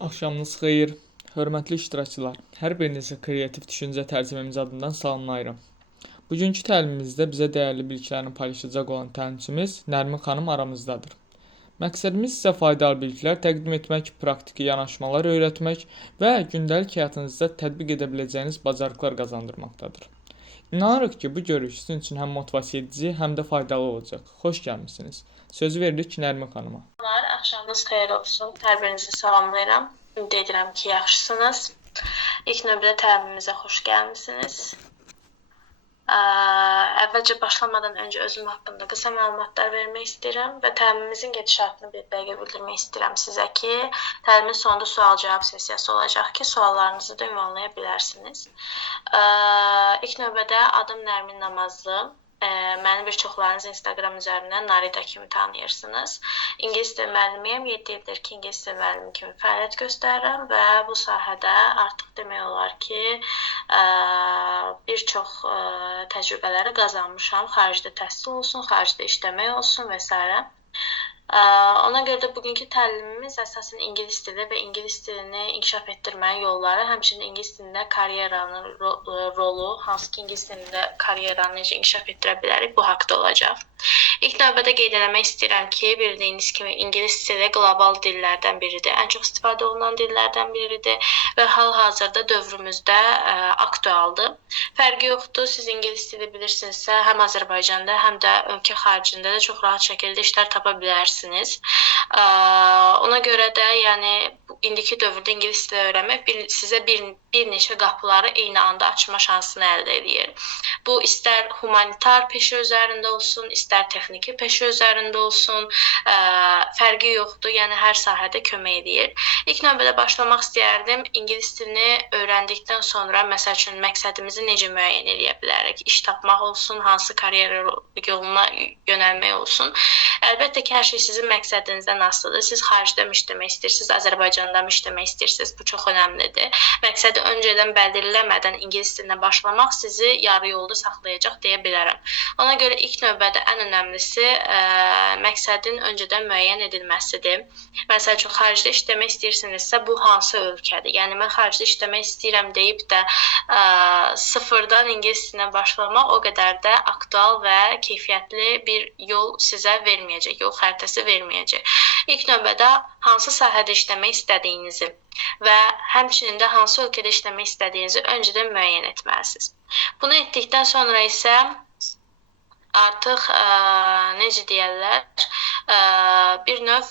Axşamınız xeyir, hörmətli iştirakçılar. Hər birinizi kreativ düşüncə tərcümemiz adından salamlayıram. Bugünkü təlimimizdə bizə dəyərli biliklərini paylaşacaq olan təlimçimiz Nərmin xanım aramızdadır. Məqsədimiz sizə faydalı biliklər təqdim etmək, praktiki yanaşmalar öyrətmək və gündəlik həyatınızda tətbiq edə biləcəyiniz bacarıqlar qazandırmaqdadır. İnanırıq ki, bu görüş sizin üçün həm motivasiya edici, həm də faydalı olacaq. Xoş gəlmisiniz. Sözü veririk Nərmin xanıma. Axşamınız xeyir olsun. Hər birinizi salamlayıram. Ümid edirəm ki, yaxşısınız. İlk növbədə təlimimizə xoş gəlmisiniz. Əvvəlcə başlamadan öncə özüm haqqında qısa məlumatlar vermək istəyirəm və təlimimizin gedişatını bir dəqiqə bildirmək istəyirəm sizə ki, təlimin sonunda sual-cavab sessiyası olacaq ki, suallarınızı da ünvanlaya bilərsiniz. İlk növbədə adım Nərmin Namazlı. Məni bir çoxlarınız Instagram üzərindən Narita kimi tanıyırsınız. İngilis dil müəllimiyəm. 7 ildir ki, İngilis dil müəllimi kimi fəaliyyət göstərirəm və bu sahədə artıq demək olar ki, bir çox təcrübələri qazanmışam. Xaricdə təhsil olsun, xaricdə işləmək olsun və s. Ona görə də bugünkü təlimimiz əsasən ingilis dili və ingilis dilini inkişaf etdirməyin yolları, həmçinin ingilis dilində karyeranın rolu, hansı ki ingilis dilində karyeranı necə inkişaf etdirə bilərik, bu haqda olacaq. İlk növbədə qeyd etmək istəyirəm ki, bildiyiniz kimi ingilis dili qlobal dillərdən biridir, ən çox istifadə olunan dillərdən biridir və hal-hazırda dövrümüzdə aktualdır. Fərqi yoxdur, siz ingilis dili bilirsinizsə, həm Azərbaycanda, həm də ölkə xaricində də çox rahat şəkildə işlər tapa bilərsiniz. Ona görə də, yəni indiki dövrdə ingilis dili öyrənmək sizə bir neçə qapıları eyni anda açma şansını əldə edir. Bu, istər humanitar peşə üzərində olsun, istər texniki peşə üzərində olsun, fərqi yoxdur, yəni hər sahədə kömək edir. İlk növbədə başlamaq istəyərdim, ingilis dilini öyrəndikdən sonra, məsəl üçün, məqsədimizi necə müəyyən edə bilərik? İş tapmaq olsun, hansı karyera yoluna yönəlmək olsun. Əlbəttə ki, hər şey sizin məqsədinizdən asılıdır. Siz xaricdə mi işləmək istəyirsiniz, Azərbaycanda mı işləmək istəyirsiniz? Bu çox önəmlidir. Məqsədi öncədən bəlirləmədən ingilis dilinə başlamaq sizi yarı yolda saxlayacaq deyə bilərəm. Ona görə ilk növbədə ən önəmlisi məqsədin öncədən müəyyən edilməsidir. Məsəl üçün, xaricdə işləmək istəyirsinizsə, bu hansı ölkədir? Yəni, mən xaricdə işləmək istəyirəm deyib də sıfırdan ingilis dilinə başlamaq o qədər də aktual və keyfiyyətli bir yol sizə verməyəcək, yol xəritəsi verməyəcək. İlk növbədə hansı sahədə işləmək istədiyinizi və həmçinin də hansı ölkədə işləmək istədiyinizi öncədən müəyyən etməlisiniz. Bunu etdikdən sonra isə artıq, necə deyərlər, bir növ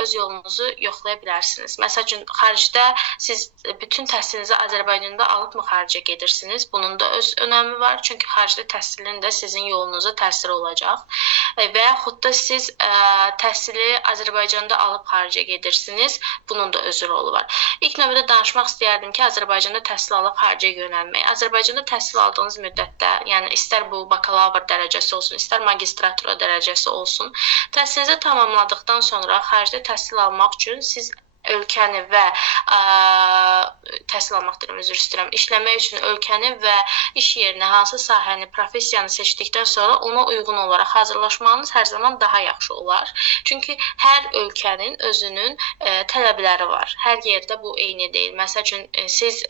öz yolunuzu yoxlaya bilərsiniz. Məsəl üçün, xaricdə siz bütün təhsilinizi Azərbaycanda alıbmı xaricə gedirsiniz? Bunun da öz önəmi var. Çünki xaricdə təhsilin də sizin yolunuza təsiri olacaq. Və yaxud da siz təhsili Azərbaycanda alıb xaricə gedirsiniz. Bunun da öz rolu var. İlk növbədə danışmaq istəyərdim ki, Azərbaycanda təhsil alıb xaricə yönəlmək. Azərbaycanda təhsil aldığınız müddətdə, yəni istər bu bakalavr dərəcəsi olsun, istər magistratura dərəcəsi olsun, təhsilinizi tamamladıqdan sonra xaricdə təhsil almaq üçün siz ölkəni və təhsil almaq deyirəm, üzr istəyirəm, işləmək üçün ölkəni və iş yerini, hansı sahəni, professiyanı seçdikdən sonra ona uyğun olaraq hazırlaşmanız hər zaman daha yaxşı olar. Çünki hər ölkənin özünün tələbləri var. Hər yerdə bu eyni deyil. Məsəl üçün, siz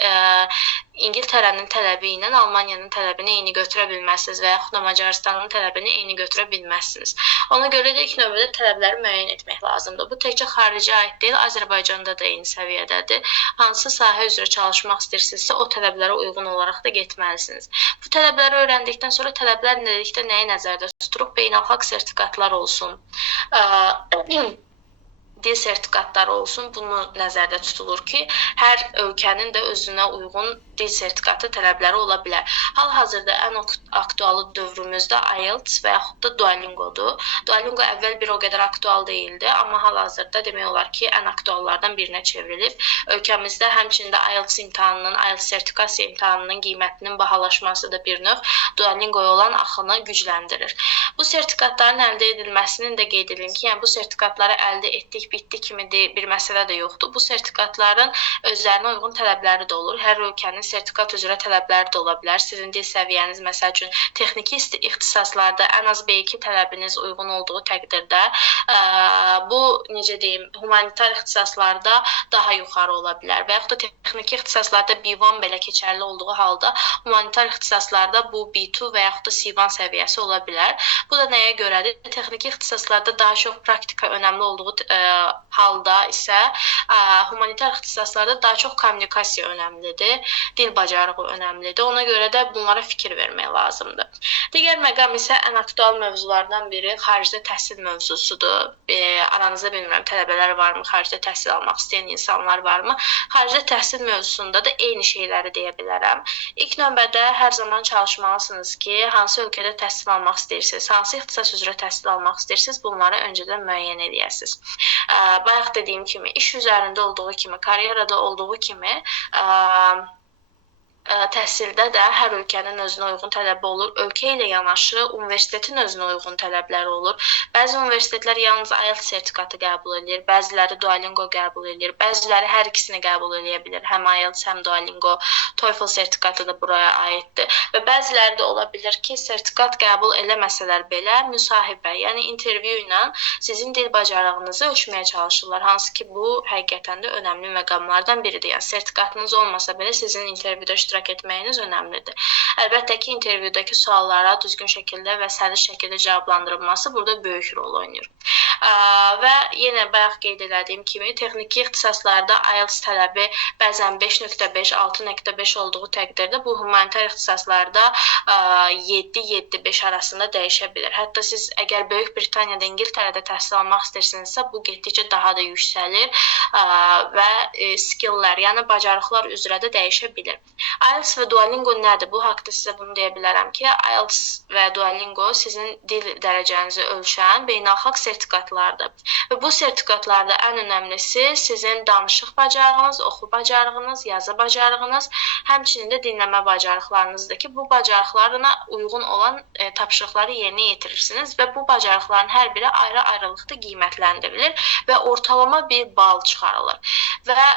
İngiltərənin tələbi ilə Almaniyanın tələbini eyni götürə bilməzsiniz və yaxud da Macarıstanın tələbini eyni götürə bilməzsiniz. Ona görə də ilk növbədə tələbləri müəyyən etmək lazımdır. Bu təkcə xaricə aid deyil, Azərbaycanda da eyni səviyyədədir. Hansı sahə üzrə çalışmaq istəyirsinizsə, o tələblərə uyğun olaraq da getməlisiniz. Bu tələbləri öyrəndikdən sonra tələblər dedikdə nəyi nəzərdə tuturuq? Beynəlxalq sertifikatlar olsun, dil sertifikatları olsun, bunu nəzərdə tutulur ki, hər ölkənin də özünə uyğun dil sertifikatı tələbləri ola bilər. Hal-hazırda ən aktualı dövrümüzdə IELTS və yaxud da Duolingo'dur. Duolingo əvvəl bir o qədər aktual deyildi, amma hal-hazırda demək olar ki, ən aktuallardan birinə çevrilib. Ölkəmizdə həmçində IELTS imtahanının, IELTS sertifikasiya imtahanının qiymətinin bahalaşması da bir növ Duolingo'ya olan axını gücləndirir. Bu sertifikatların əldə edilməsinin də qeyd edim ki, yəni bu sertifikatları əldə etdik öyrəndik, bitdi kimi bir məsələ də yoxdur. Bu sertifikatların özlərinə uyğun tələbləri də olur. Hər ölkənin sertifikat üzrə tələbləri də ola bilər. Sizin dil səviyyəniz məsəl üçün texniki ixtisaslarda ən az B2 tələbiniz uyğun olduğu təqdirdə bu necə deyim, humanitar ixtisaslarda daha yuxarı ola bilər və yaxud da texniki ixtisaslarda B1 belə keçərli olduğu halda humanitar ixtisaslarda bu B2 və yaxud da C1 səviyyəsi ola bilər. Bu da nəyə görədir? Texniki ixtisaslarda daha çox praktika önəmli olduğu halda isə humanitar ixtisaslarda daha çox kommunikasiya önəmlidir, dil bacarığı önəmlidir. Ona görə də bunlara fikir vermək lazımdır. Digər məqam isə ən aktual mövzulardan biri xaricdə təhsil mövzusudur. Aranızda bilmirəm, tələbələr varmı, xaricdə təhsil almaq istəyən insanlar varmı? Xaricdə təhsil mövzusunda da eyni şeyləri deyə bilərəm. İlk növbədə hər zaman çalışmalısınız ki, hansı ölkədə təhsil almaq istəyirsiniz, hansı ixtisas üzrə təhsil almaq istəyirsiniz, bunları öncədən müəyyən edəsiniz. Bayaq dediyim kimi, iş üzərində olduğu kimi, karyerada olduğu kimi, təhsildə də hər ölkənin özünə uyğun tələbi olur. Ölkə ilə yanaşı universitetin özünə uyğun tələbləri olur. Bəzi universitetlər yalnız IELTS sertifikatı qəbul edir, bəziləri Duolingo qəbul edir, bəziləri hər ikisini qəbul edə bilər. Həm IELTS, həm Duolingo, TOEFL sertifikatı da buraya aiddir. Və bəziləri də ola bilər ki, sertifikat qəbul eləməsələr belə müsahibə, yəni intervyu ilə sizin dil bacarığınızı ölçməyə çalışırlar. Hansı ki, bu həqiqətən də önəmli məqamlardan biridir. Yəni sertifikatınız olmasa belə sizin intervyuda iştirak etməyiniz önəmlidir. Əlbəttə ki, intervyudakı suallara düzgün şəkildə və səlis şəkildə cavablandırılması burada böyük rol oynayır. Və yenə bayaq qeyd elədiyim kimi, texniki ixtisaslarda IELTS tələbi bəzən 5.5, 6.5 olduğu təqdirdə bu humanitar ixtisaslarda 7-7-5 arasında dəyişə bilər. Hətta siz əgər Böyük Britaniyada, İngiltərədə təhsil almaq istəyirsinizsə, bu getdikcə daha da yüksəlir və skilllər, yəni bacarıqlar üzrə də dəyişə bilər. IELTS və Duolingo nədir? Bu haqda sizə bunu deyə bilərəm ki, IELTS və Duolingo sizin dil dərəcənizi ölçən beynəlxalq sertifikatlardır. Və bu sertifikatlarda ən önəmlisi sizin danışıq bacarığınız, oxu bacarığınız, yazı bacarığınız, həmçinin də dinləmə bacarıqlarınızdır ki, bu bacarıqlarına uyğun olan tapşırıqları yerinə yetirirsiniz və bu bacarıqların hər biri ayrı-ayrılıqda qiymətləndirilir və ortalama bir bal çıxarılır. Və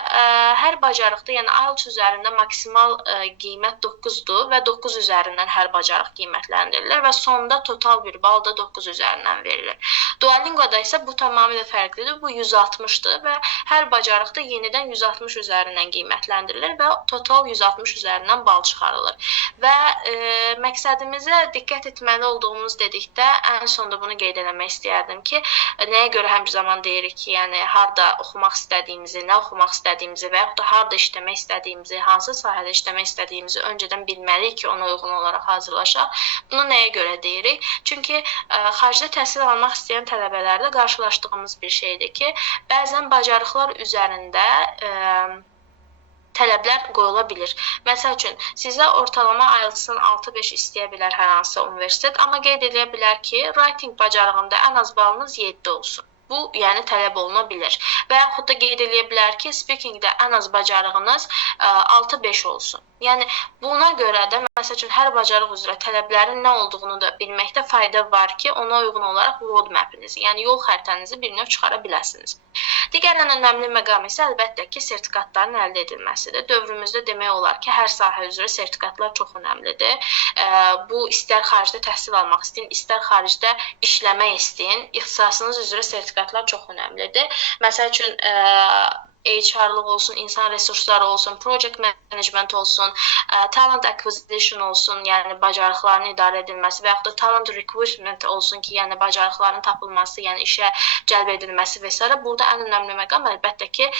hər bacarıqda, yəni IELTS üzərində maksimal qiymət 9-dur və 9 üzərindən hər bacarıq qiymətləndirilir və sonda total bir bal da 9 üzərindən verilir. Duolingo'da isə bu tamamilə fərqlidir. Bu 160-dır və hər bacarıq da yenidən 160 üzərindən qiymətləndirilir və total 160 üzərindən bal çıxarılır. Və məqsədimizə diqqət etməli olduğumuz dedikdə ən sonda bunu qeyd eləmək istəyərdim ki, nəyə görə həmişə zaman deyirik ki, yəni harda oxumaq istədiyimizi, nə oxumaq istədiyimizi və yaxud da harda işləmək istədiyimizi, hansı sahədə işləmək istədiyimizi öncədən bilməliyik ki, ona uyğun olaraq hazırlaşaq. Bunu nəyə görə deyirik? Çünki xaricdə təhsil almaq istəyən tələbələrdə qarşılaşdığımız bir şeydir ki, bəzən bacarıqlar üzərində tələblər qoyula bilir. Məsəl üçün, sizə ortalama IELTS-ın 6-5 istəyə bilər hər hansısa universitet, amma qeyd edə bilər ki, writing bacarığında ən az balınız 7 olsun. Bu, yəni tələb oluna bilir. Və yaxud da qeyd edə bilər ki, speakingdə ən az bacarığınız 6-5 olsun. Yəni, buna görə də, məsəl üçün, hər bacarıq üzrə tələblərin nə olduğunu da bilməkdə fayda var ki, ona uyğun olaraq roadmap-inizi, yəni yol xəritənizi bir növ çıxara biləsiniz. Digər ən önəmli məqam isə əlbəttə ki, sertifikatların əldə edilməsidir. Dövrümüzdə demək olar ki, hər sahə üzrə sertifikatlar çox önəmlidir. Bu, istər xaricdə təhsil almaq istəyin, istər xaricdə işləmək istəyin, ixtisasınız üzrə sertifikatlar çox önəmlidir. Məsəl üçün, HR-lıq olsun, insan resursları olsun, project management olsun, talent acquisition olsun, yəni bacarıqların idarə edilməsi və yaxud da talent recruitment olsun ki, yəni bacarıqların tapılması, yəni işə cəlb edilməsi və s. Burada ən önəmli məqam əlbəttə ki,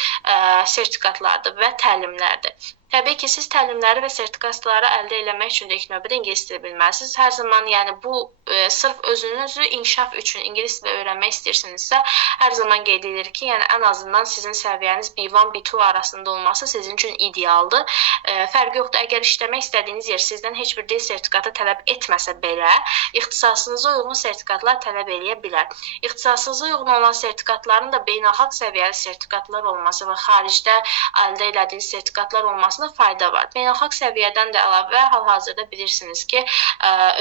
sertifikatlardır və təlimlərdir. Təbii ki, siz təlimləri və sertifikatları əldə etmək üçün də ilk növbədə ingilis dili bilməlisiniz. Hər zaman yəni bu sırf özünüzü inkişaf üçün ingilis dili öyrənmək istəyirsinizsə, hər zaman qeyd edilir ki, yəni ən azından sizin səviyyəniz B1, B2 arasında olması sizin üçün idealdır. Fərqi yoxdur, əgər işləmək istədiyiniz yer sizdən heç bir dil sertifikatı tələb etməsə belə, ixtisasınıza uyğun sertifikatlar tələb edə bilər. İxtisasınıza uyğun olan sertifikatların da beynəlxalq səviyyəli sertifikatlar olması və xaricdə əldə etdiyiniz sertifikatlar olması fayda var. Beynəlxalq səviyyədən də əlavə hal-hazırda bilirsiniz ki,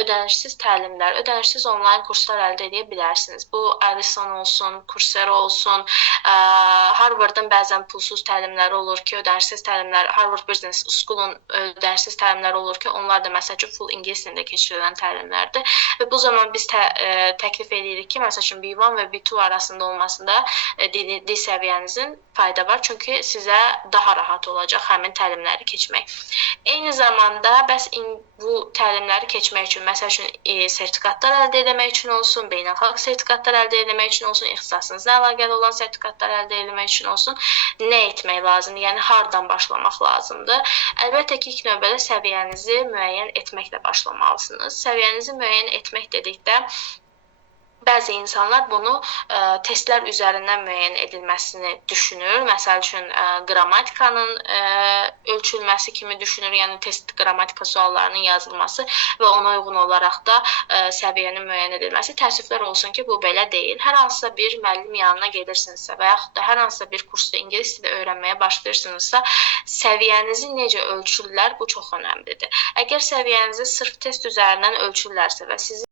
ödənişsiz təlimlər, ödənişsiz onlayn kurslar əldə edə bilərsiniz. Bu, Alison olsun, Coursera olsun, Harvardın bəzən pulsuz təlimləri olur ki, ödənişsiz təlimlər, Harvard Business School-un ödənişsiz təlimləri olur ki, onlar da məsəl üçün full ingilis dilində keçirilən təlimlərdir. Və bu zaman biz təklif edirik ki, məsəl üçün B1 və B2 arasında olmasında dil səviyyənizin fayda var. Çünki sizə daha rahat olacaq həmin təlimləri keçmək. Eyni zamanda bəs bu təlimləri keçmək üçün, məsəl üçün sertifikatlar əldə etmək üçün olsun, beynəlxalq sertifikatlar əldə etmək üçün olsun, ixtisasınızla əlaqəli olan sertifikatlar əldə etmək üçün olsun, nə etmək lazımdır? Yəni hardan başlamaq lazımdır? Əlbəttə ki, ilk növbədə səviyyənizi müəyyən etməklə başlamalısınız. Səviyyənizi müəyyən etmək dedikdə bəzi insanlar bunu testlər üzərindən müəyyən edilməsini düşünür. Məsəl üçün qrammatikanın ölçülməsi kimi düşünür, yəni test qrammatika suallarının yazılması və ona uyğun olaraq da səviyyənin müəyyən edilməsi. Təəssüflər olsun ki, bu belə deyil. Hər hansısa bir müəllim yanına gedirsinizsə və yaxud da hər hansısa bir kursda ingilis dili öyrənməyə başlayırsınızsa, səviyyənizi necə ölçürlər, bu çox önəmlidir. Əgər səviyyənizi sırf test üzərindən ölçürlərsə və sizin